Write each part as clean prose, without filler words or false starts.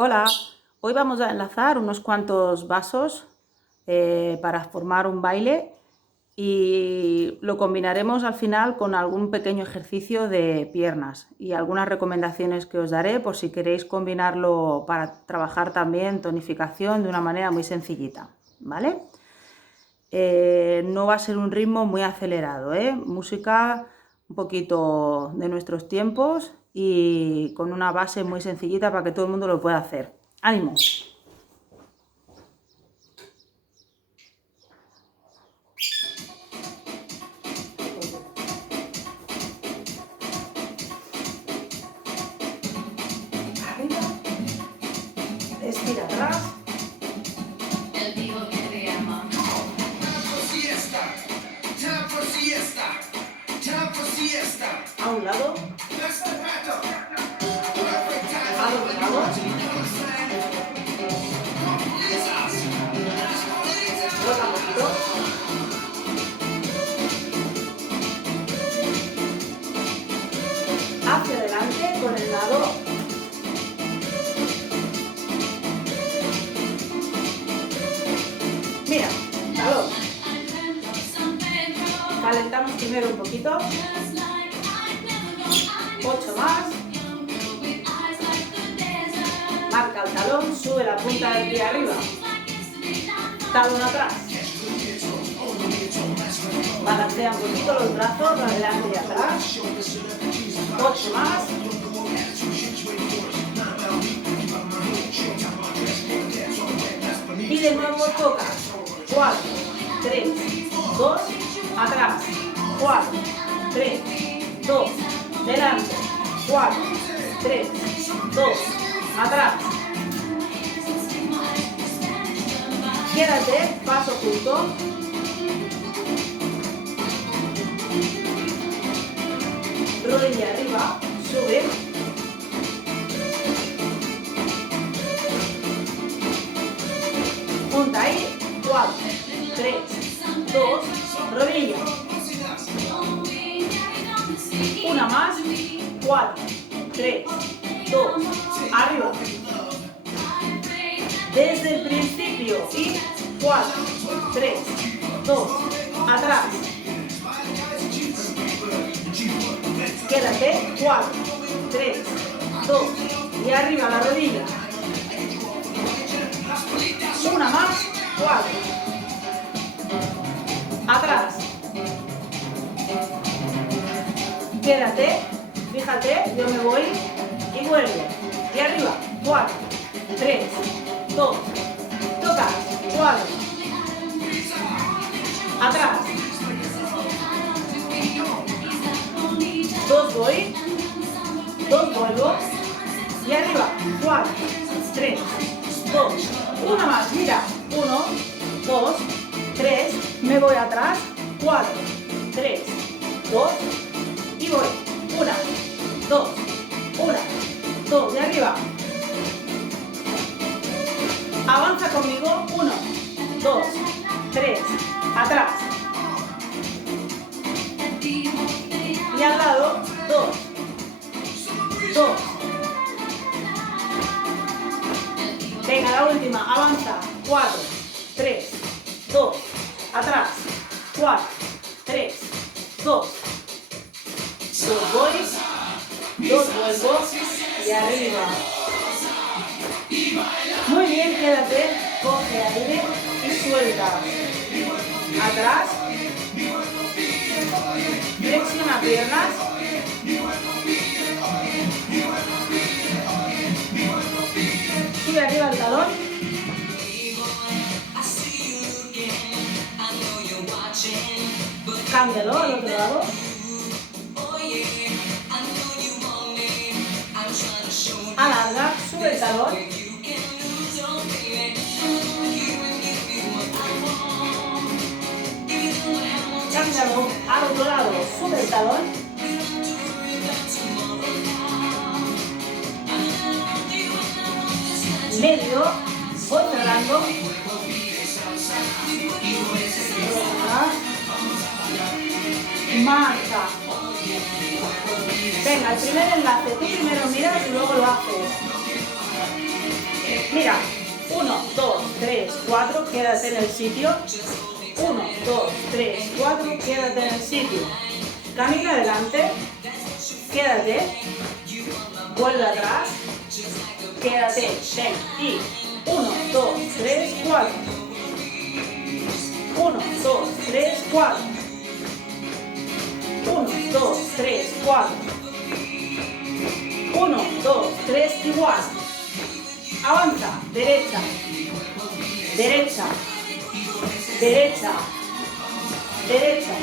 Hola, hoy vamos a enlazar unos cuantos vasos para formar un baile y lo combinaremos al final con algún pequeño ejercicio de piernas y algunas recomendaciones que os daré por si queréis combinarlo para trabajar también tonificación de una manera muy sencillita, ¿vale? No va a ser un ritmo muy acelerado, música un poquito de nuestros tiempos y con una base muy sencillita para que todo el mundo lo pueda hacer. ¡Ánimo! Arriba, estira atrás. El dijo que te ama. A un lado, al otro lado, roca un poquito, hacia adelante con el lado, mira, talón, calentamos primero un poquito, 8 más, marca el talón, sube la punta del pie arriba, talón atrás, balancea un poquito los brazos adelante y atrás, 8 más, y de nuevo toca, 4, 3, 2, atrás, 4, 3, 2, delante, 4, 3, 2, atrás. Quédate, paso junto. Rodilla arriba, sube. Punta ahí, 4, 3, 2, rodilla. Una más, 4, 3, 2, arriba. Desde el principio y 4, 3, 2, atrás. Quédate, 4, 3, 2 y arriba la rodilla. Una más, 4. Atrás. Quédate, fíjate, yo me voy y vuelvo. Y arriba, 4, 3, 2, toca, 4. Atrás. 2 voy, 2 vuelvo. Y arriba, 4, 3, 2, una más, mira, 1, 2, 3, me voy atrás, 4, 3, 2, y voy, 1, 2, 1, 2, de arriba. Avanza conmigo, 1, 2, 3, atrás. Y al lado, 2, 2. Venga, la última, avanza, 4, 3, 2, atrás, 4, 3, 2. 2 voy, 2 vuelvo y arriba. Muy bien, quédate, coge aire y suelta. Atrás, flexiona piernas. Sube arriba el talón. Cámbialo al otro lado. Alarga, sube el talón. Cámbialo al otro lado, sube el talón. Medio, voy cerrando. Marca. Venga, el primer enlace, tú primero miras y luego lo haces. 3, 4, quédate en el sitio. 1, 2, 3, 4, quédate en el sitio. Camina adelante, quédate, vuelve atrás, quédate, ven, y 1, 2, 3, 4. 1, 2, 3, 4. 1, 2, 3, 4. 1, 2, 3, igual. Avanza, derecha, derecha, derecha, derecha.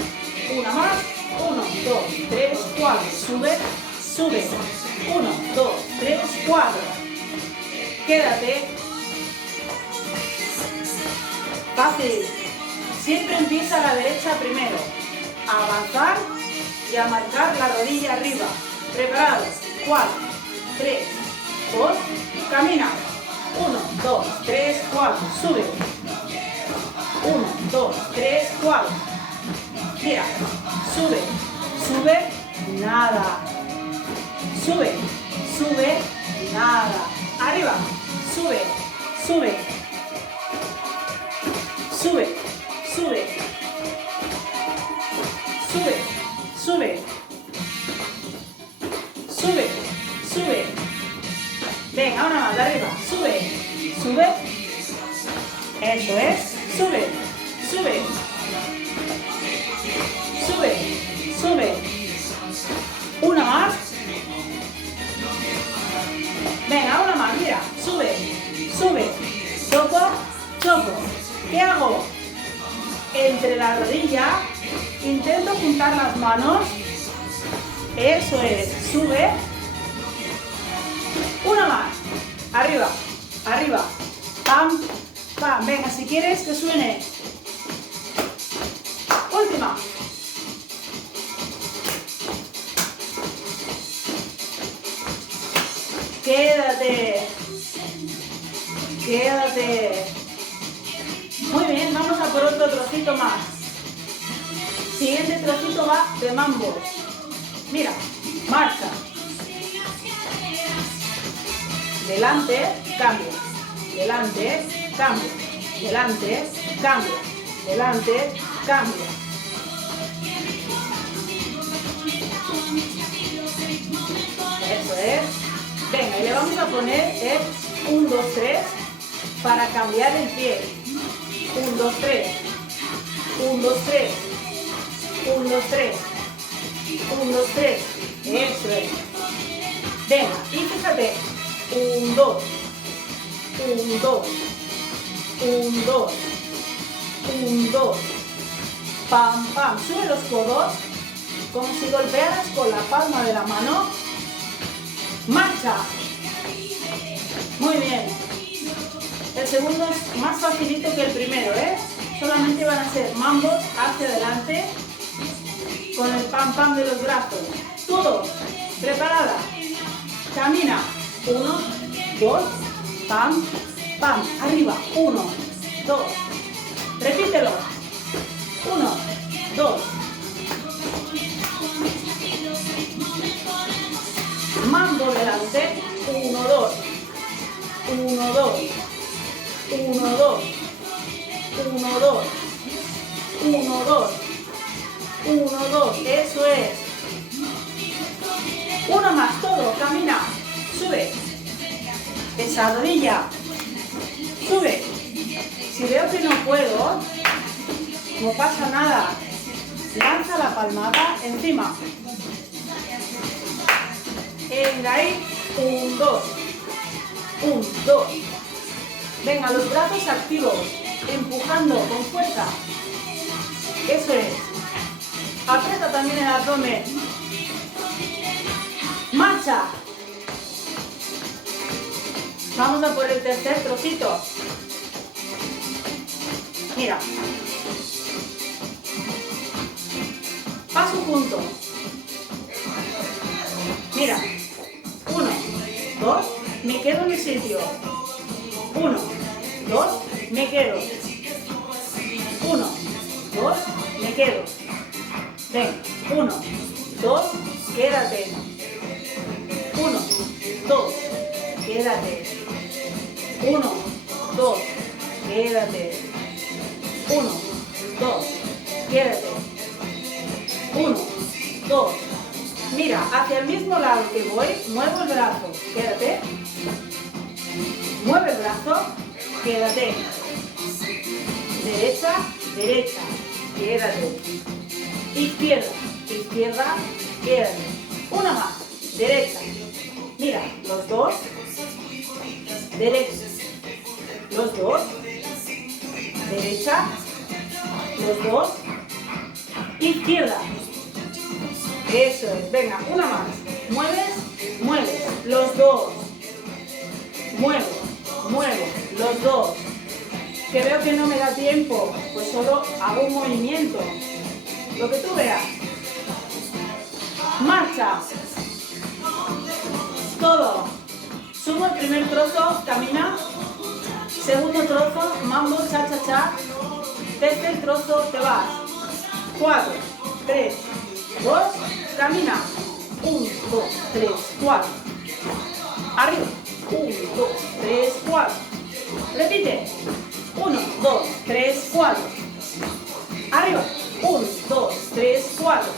Una más. 1, 2, 3, 4. Sube, sube. 1, 2, 3, 4. Quédate. Fácil. Siempre empieza a la derecha primero. A avanzar y a marcar la rodilla arriba. Preparados. 4, 3, 2, camina. 1, 2, 3, 4. Sube. 1, 2, 3, 4. Mira. Sube. Sube. Nada. Sube. Sube. Nada. Arriba. Sube. Sube. Sube. Sube. Sube. Sube. Sube. Sube. Venga, una más de arriba. Sube. Sube. Eso es. Sube. Sube. Sube. Sube. Una más. Venga, una más. Mira. Sube. Sube. Choco. Choco. ¿Qué hago? Entre la rodilla intento juntar las manos. Eso es. Sube. Una más. Arriba. Arriba. Pam. Pam. Venga, si quieres que suene. Última. Quédate. Quédate. Muy bien, vamos a por otro trocito más. Siguiente trocito va de mambo. Mira, marcha. Delante, cambio. Delante, cambio. Delante, cambio. Delante, cambio. Eso es. Venga, y le vamos a poner el 1, 2, 3 para cambiar el pie. 1, 2, 3. 1, 2, 3. 1, 2, 3. 1, 2, 3. Eso es. Venga, y fíjate. 1, 2. 1, 2. 1, 2. 1, 2. Pam, pam. Sube los codos como si golpearas con la palma de la mano. Marcha. Muy bien. El segundo es más facilito que el primero, ¿eh? Solamente van a ser mambos hacia adelante con el pam pam de los brazos. Todo. Preparada. Camina. 1, 2, pam, pam. Arriba. 1, 2. Repítelo. 1, 2. Mambo delante. 1, 2. 1, 2. 1, 2. 1, 2. 1, 2. 1, 2. Eso es. Una más, todo. Camina. Sube. Esa rodilla. Sube. Si veo que no puedo, no pasa nada. Lanza la palmada encima. Venga ahí. 1, 2. 1, 2. Venga, los brazos activos. Empujando con fuerza. Eso es. Aprieta también el abdomen. Marcha. Vamos a por el tercer trocito. Mira. Paso junto. Mira. 1, 2. Me quedo en mi sitio. 1, 2. Me quedo. 1, 2. Me quedo. Ven. 1, 2. Quédate. 1, 2. Quédate. 1, 2. quédate. 1, 2, quédate. 1, 2. Mira, hacia el mismo lado que voy, muevo el brazo, quédate. Mueve el brazo, quédate. Derecha, derecha, quédate. Izquierda, izquierda, quédate. Una más, derecha. Mira, los dos. Derecha. Los dos. Derecha. Los dos. Izquierda. Eso es. Venga, una más. Mueves, mueves. Los dos. Muevo, muevo. Los dos. Que veo que no me da tiempo, pues solo hago un movimiento. Lo que tú veas. Marcha. Todo. Sumo el primer trozo, camina. Segundo trozo, mambo, cha, cha, cha. Tercer trozo, te vas. 4, 3, 2, camina. 1, 2, 3, 4. Arriba. 1, 2, 3, 4. Repite. 1, 2, 3, 4. Arriba. 1, 2, 3, 4.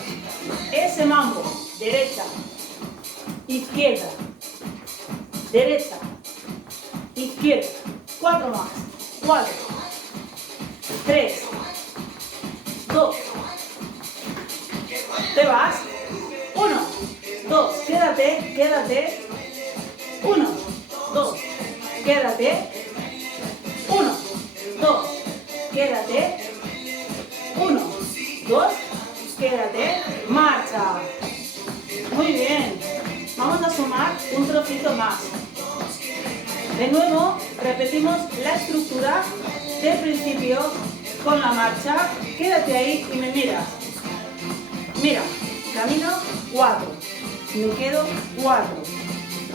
Ese mambo. Derecha. Izquierda. Derecha. Izquierda. 4 más. 4. 3. 2. Te vas. 1, 2. Quédate. Quédate. 1, 2. Quédate. 1, 2. Quédate. 1, 2. Quédate. Marcha. Muy bien. Vamos a sumar un trocito más. De nuevo, repetimos la estructura del principio con la marcha. Quédate ahí y me miras. Mira, camino 4. Me quedo 4.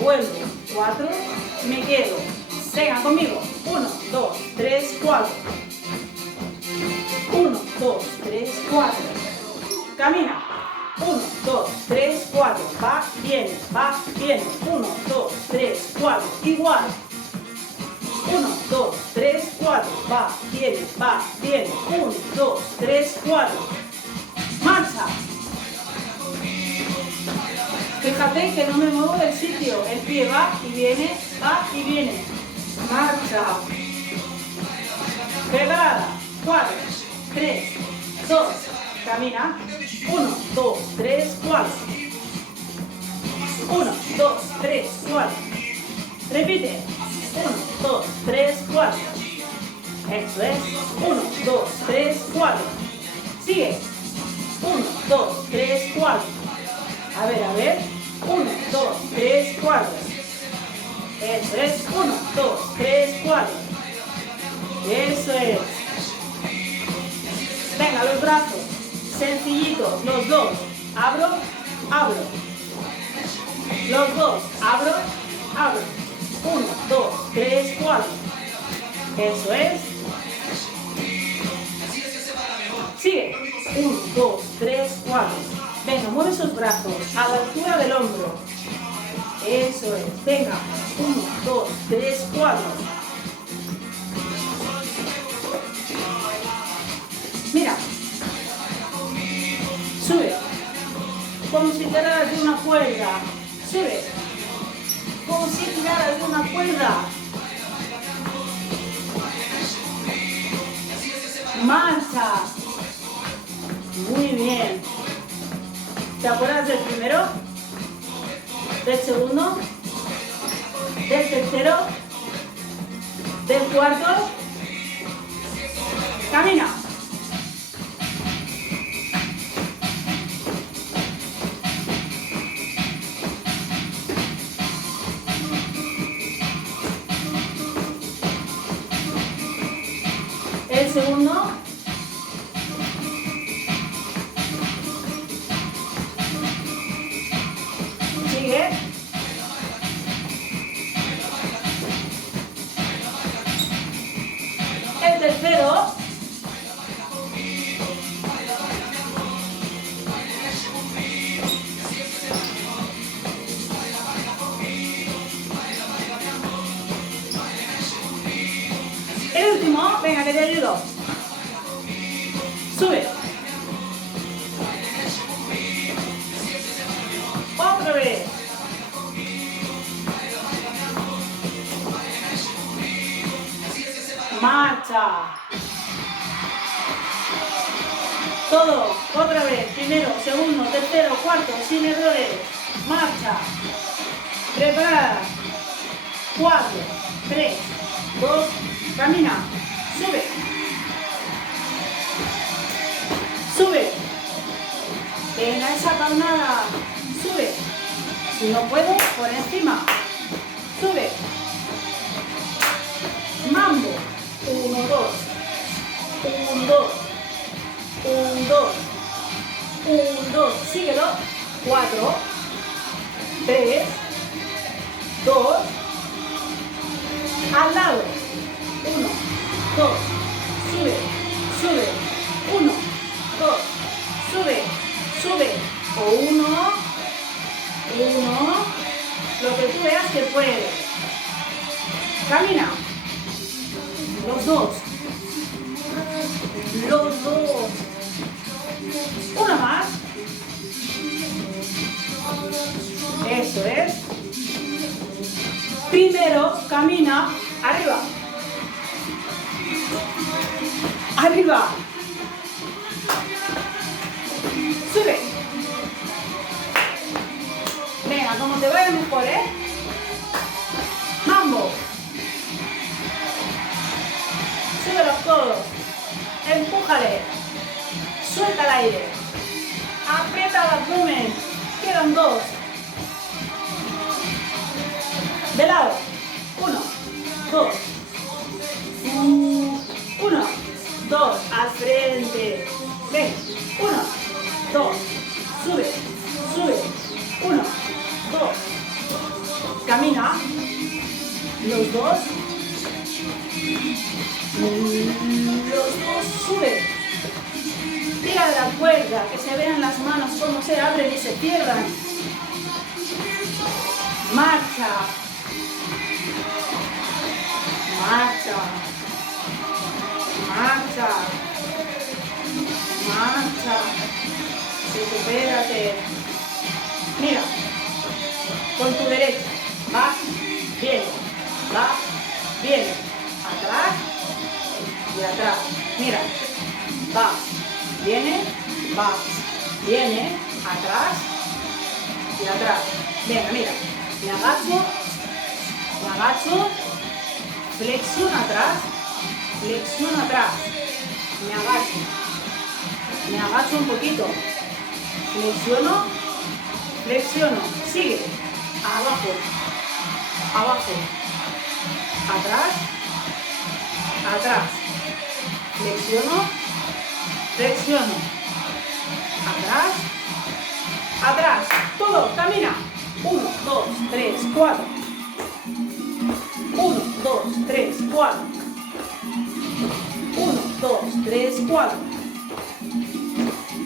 Vuelvo 4. Me quedo. Venga conmigo. 1, 2, 3, 4. 1, 2, 3, 4. Camina. 1, 2, 3, 4. Va, viene, va, viene. 1, 2, 3, 4. Igual. 1, 2, 3, 4. Va, viene, va, viene. 1, 2, 3, 4. Marcha. Fíjate que no me muevo del sitio. El pie va y viene, va y viene. Marcha. Preparada. 4, 3, 2. Camina. 1, 2, 3, 4. 1, 2, 3, 4. Repite. 1, 2, 3, 4. Eso es. 1, 2, 3, 4. Sigue. 1, 2, 3, 4. A ver, a ver. 1, 2, 3, 4. Eso es. 1, 2, 3, 4. Eso es. Venga, los brazos. Sencillitos, los dos. Abro, abro. Los dos. Abro, abro. 1, 2, 3, 4. Eso es. Sigue. 1, 2, 3, 4. Venga, mueve esos brazos a la altura del hombro. Eso es. Venga. 1, 2, 3, 4. Mira. Sube. Como si tiraras de una cuerda. Sube. Como si tiraras de una cuerda. Marcha. Muy bien. ¿Te acuerdas del primero? ¿Del segundo? ¿Del tercero? ¿Del cuarto? Camina. El segundo. Sigue. El tercero. El último, venga, que te ayudo. Sube. Otra vez. Marcha. Todo, otra vez. Primero, segundo, tercero, cuarto, sin errores. Marcha. Preparada. 4, 3, 2, camina. Sube. Sube. Venga, esa palmada. Sube. Si no puedo, por encima. Sube. Mambo. 1, 2. 1, 2. 1, 2. 1, 2. Síguelo. 4, 3, 2. Al lado. 1, 2. Sube. Sube. 1, 2. Sube. Sube. O 1. 1. Lo que tú veas que puedes. Camina. Los dos. Los dos. Una más. Eso es. Primero, camina arriba. Arriba. Sube. Venga, como te vaya mejor, ¿eh? Mambo. Sube los codos. Empújale. Suelta el aire. Aprieta el abdomen. Quedan 2. De lado. 1, 2. 1, 2. Al frente. Ven. 1, 2. Sube. Sube. 1, 2. Camina. Los dos. Los dos. Sube. Tira de la cuerda. Que se vean las manos cómo se abren y se cierran. Marcha. Marcha. Marcha. Marcha. Recupérate. Mira. Con tu derecha. Va. Viene. Va. Viene. Atrás. Y atrás. Mira. Va. Viene. Va. Viene. Atrás. Y atrás. Venga, mira. Me agacho. Me agacho. Flexión atrás. Flexión atrás. Me agacho. Me agacho un poquito. Flexiono. Flexiono. Sigue. Abajo. Abajo. Atrás. Atrás. Flexiono. Flexiono. Atrás. Atrás. Todo. Camina. 1, 2, 3, 4. 1, 2, 3, 4. 1, 2, 3, 4.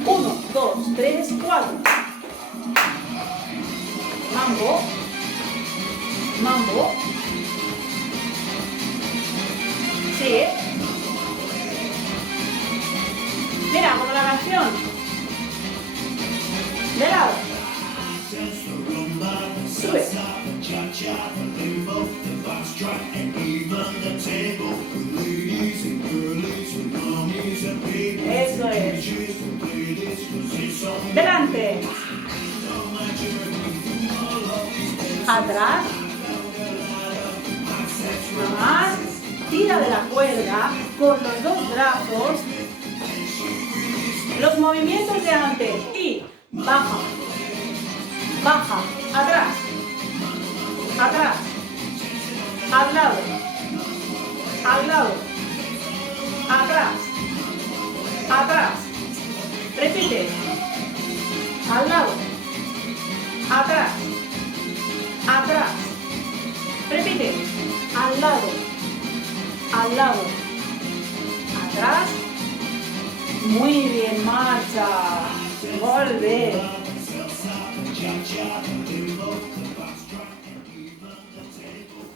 1, 2, 3, 4. Mambo. Mambo. Sigue. Mira, como la canción. De lado. Sube. Eso es. Delante. Atrás. Más. Tira de la cuerda con los dos brazos. Los movimientos de antes. Y baja. Baja. Atrás. Atrás. Al lado. Al lado. Atrás. Atrás. Repite. Al lado. Atrás. Atrás. Repite. Al lado. Al lado. Atrás. Muy bien, marcha. Volve.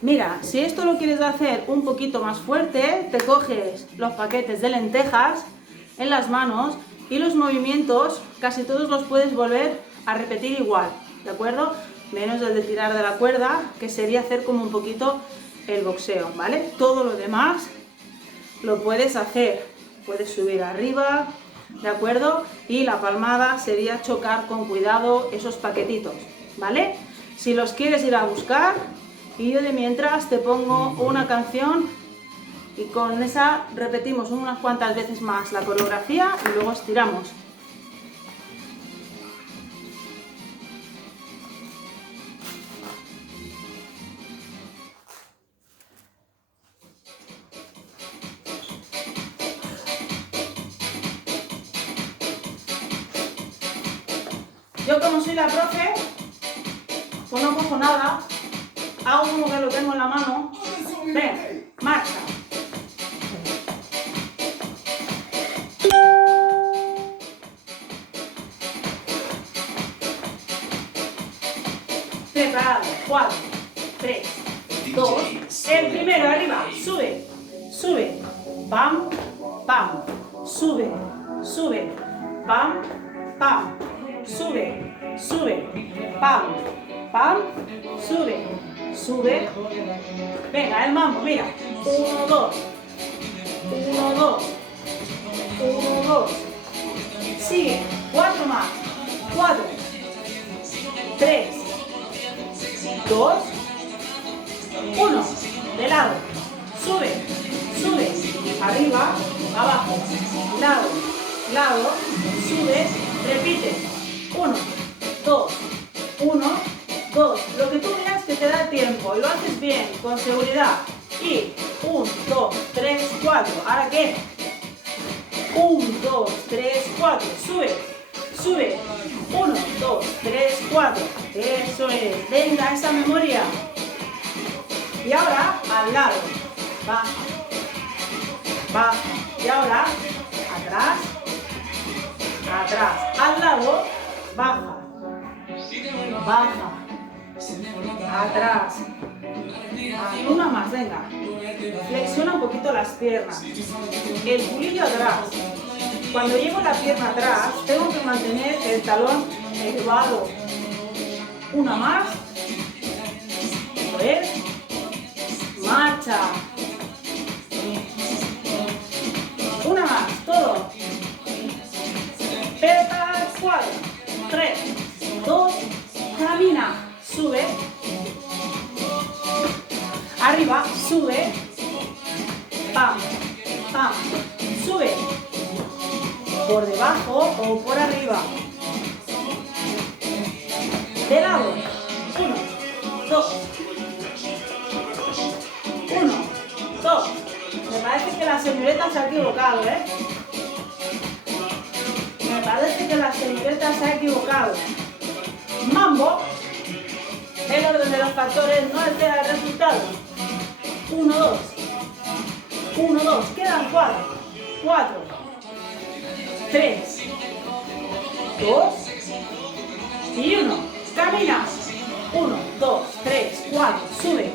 Mira, si esto lo quieres hacer un poquito más fuerte, te coges los paquetes de lentejas en las manos y los movimientos casi todos los puedes volver a repetir igual, ¿de acuerdo? Menos el de tirar de la cuerda, que sería hacer como un poquito el boxeo, ¿vale? Todo lo demás lo puedes hacer, puedes subir arriba, ¿de acuerdo? Y la palmada sería chocar con cuidado esos paquetitos, ¿vale? Si los quieres ir a buscar, y yo de mientras te pongo una canción y con esa repetimos unas cuantas veces más la coreografía y luego estiramos. Yo como soy la profe, pues no cojo nada, hago como que lo tengo en la mano. Ven, marcha. Preparado, 4, 3, 2, el primero arriba, sube, sube, pam, pam, sube, sube, pam, pam, sube, sube, pam, pam, sube, sube. Venga, el mambo, mira. 1, 2, 1, 2, 1, 2. Sigue, 4 más. 4, 3, 2, 1. De lado. Sube, sube. Arriba, abajo. Lado, lado. Sube, repite. 1, 2, 1, 2. Lo que tú veas que te da tiempo. Y lo haces bien, con seguridad. Y 1, 2, 3, 4. ¿Ahora qué? 1, 2, 3, 4. Sube, sube. 1, 2, 3, 4. Eso es. Venga, esa memoria. Y ahora al lado. Baja, baja. Y ahora atrás, atrás. Al lado, baja, baja. Atrás. Una más, venga. Flexiona un poquito las piernas. El culillo atrás. Cuando llevo la pierna atrás, tengo que mantener el talón elevado. Una más. A ver. Marcha. Una más, todo. Prepara, 4, 3, 2, camina. Sube. Arriba, sube. Pam, pam, sube. Por debajo o por arriba. De lado. 1, 2. 1, 2. Me parece que la señorita se ha equivocado, ¿eh? Me parece que la señorita se ha equivocado. Mambo. El orden de los factores no altera el resultado. 1, 2. 1, 2. Quedan 4. 4. 3. 2. Y 1. Camina. 1, 2, 3, 4. Sube.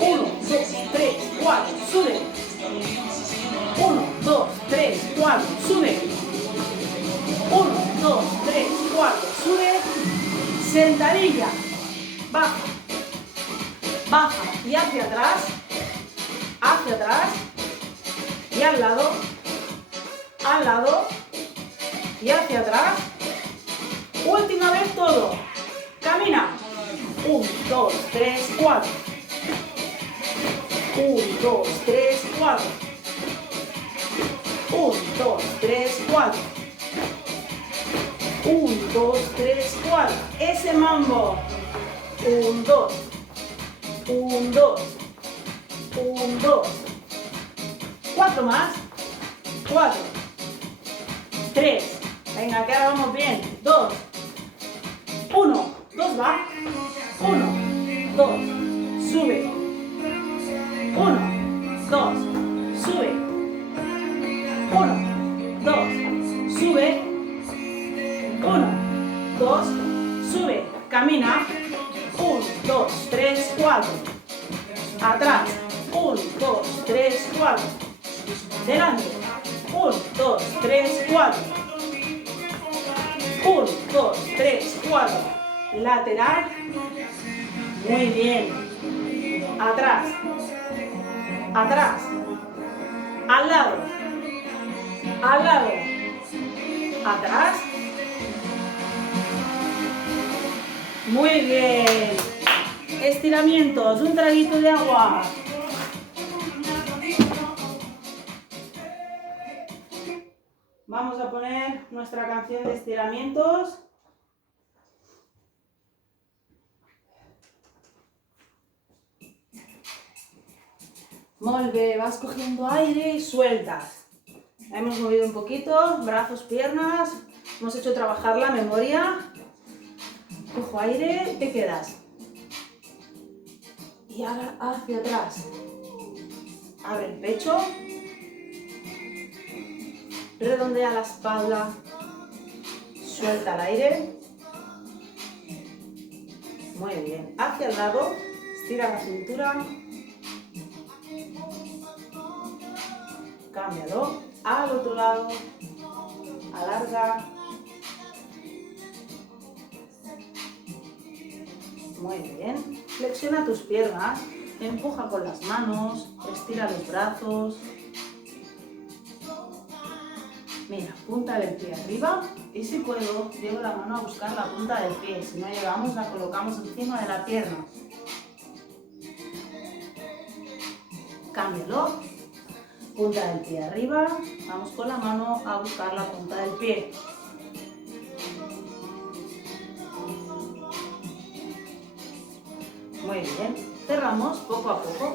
1, 2, 3, 4. Sube. 1, 2, 3, 4. Sube. 1, 2, 3, 4. Sube. Sentadilla. Baja. Baja. Y hacia atrás. Hacia atrás. Y al lado. Al lado. Y hacia atrás. Última vez todo. Camina. 1, 2, 3, 4. 1, 2, 3, 4. 1, 2, 3, 4. 1, 2, 3, 4. Ese mambo. 1, 2. 1, 2. 1, 2. 4 más. 4. 3. Venga, que ahora vamos bien. 2. 1. 2 va. 1, 2. Sube. 1, 2. Sube. 1, 2. Sube. 1, 2. Sube. Camina. 1, 2, 3, 4. Atrás. 1, 2, 3, 4. Delante. 1, 2, 3, 4. 1, 2, 3, 4. Lateral. Muy bien. Atrás. Atrás. Al lado. Al lado. Atrás. Muy bien. Estiramientos. Un traguito de agua. Vamos a poner nuestra canción de estiramientos. Muy bien, vas cogiendo aire y sueltas. Hemos movido un poquito, brazos, piernas. Hemos hecho trabajar la memoria. Cojo aire, te quedas. Y ahora hacia atrás. Abre el pecho. Redondea la espalda. Suelta el aire. Muy bien. Hacia el lado. Estira la cintura. Cámbialo. Al otro lado. Alarga. Muy bien. Flexiona tus piernas. Empuja con las manos. Estira los brazos. Mira, punta del pie arriba. Y si puedo, llevo la mano a buscar la punta del pie. Si no llegamos, la colocamos encima de la pierna. Cámbialo. Punta del pie arriba. Vamos con la mano a buscar la punta del pie. Muy bien. Cerramos poco a poco.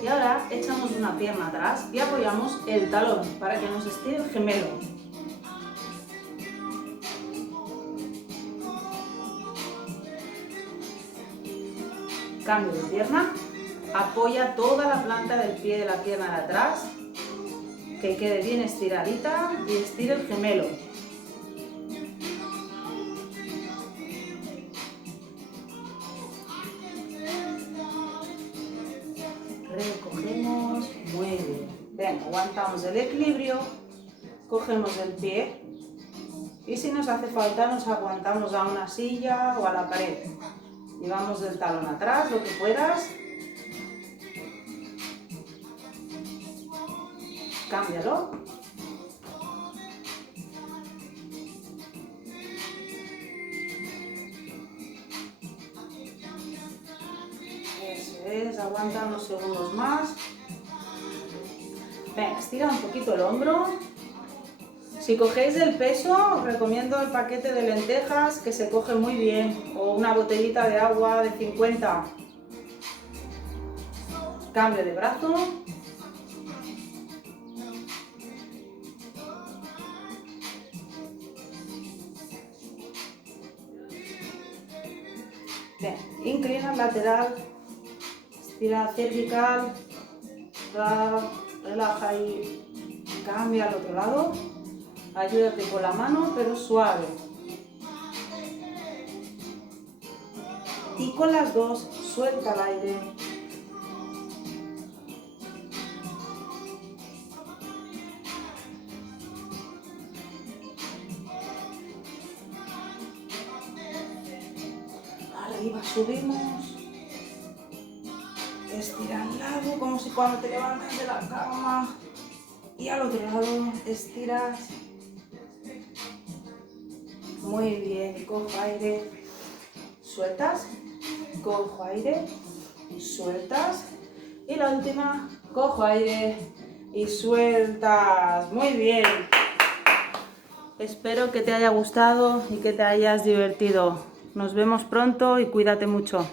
Y ahora echamos una pierna atrás y apoyamos el talón para que nos estire el gemelo. Cambio de pierna. Apoya toda la planta del pie de la pierna de atrás. Que quede bien estiradita y estire el gemelo. Recogemos, muy bien. Bien, aguantamos el equilibrio, cogemos el pie y si nos hace falta nos aguantamos a una silla o a la pared. Llevamos el talón atrás, lo que puedas. Cámbialo. Aguanta unos segundos más. Venga, estira un poquito el hombro. Si cogéis el peso, os recomiendo el paquete de lentejas que se coge muy bien, o una botellita de agua de 50. Cambio de brazo. Bien, inclina lateral. Estira cervical, relaja y cambia al otro lado. Ayúdate con la mano, pero suave. Y con las dos, suelta el aire. Arriba subimos. Estira al lado, como si cuando te levantas de la cama. Y al otro lado, estiras. Muy bien, cojo aire. Sueltas. Cojo aire. Sueltas. Y la última, cojo aire. Y sueltas. Muy bien. Espero que te haya gustado y que te hayas divertido. Nos vemos pronto y cuídate mucho.